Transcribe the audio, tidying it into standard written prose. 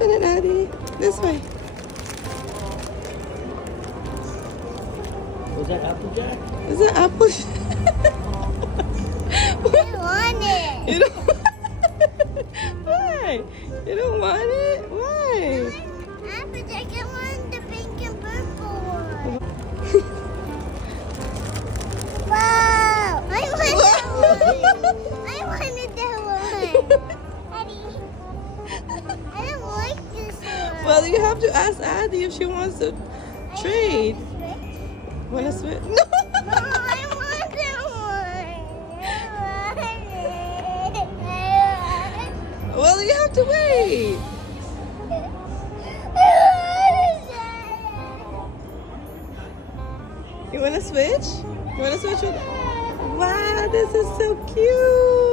Open it, Addie. This way. Was that Applejack? Is that apple? I want it. You don't. Why? You don't want it? Why? Applejack, I want the pink and purple one. Wow! I want that one. I wanted that one. Daddy, I don't like this one. Well, you have to ask Addie if she wants to trade. Want to switch? No. No, I want that one. I want it. Well, you have to wait. You want to switch? You want to switch with? Wow, this is so cute.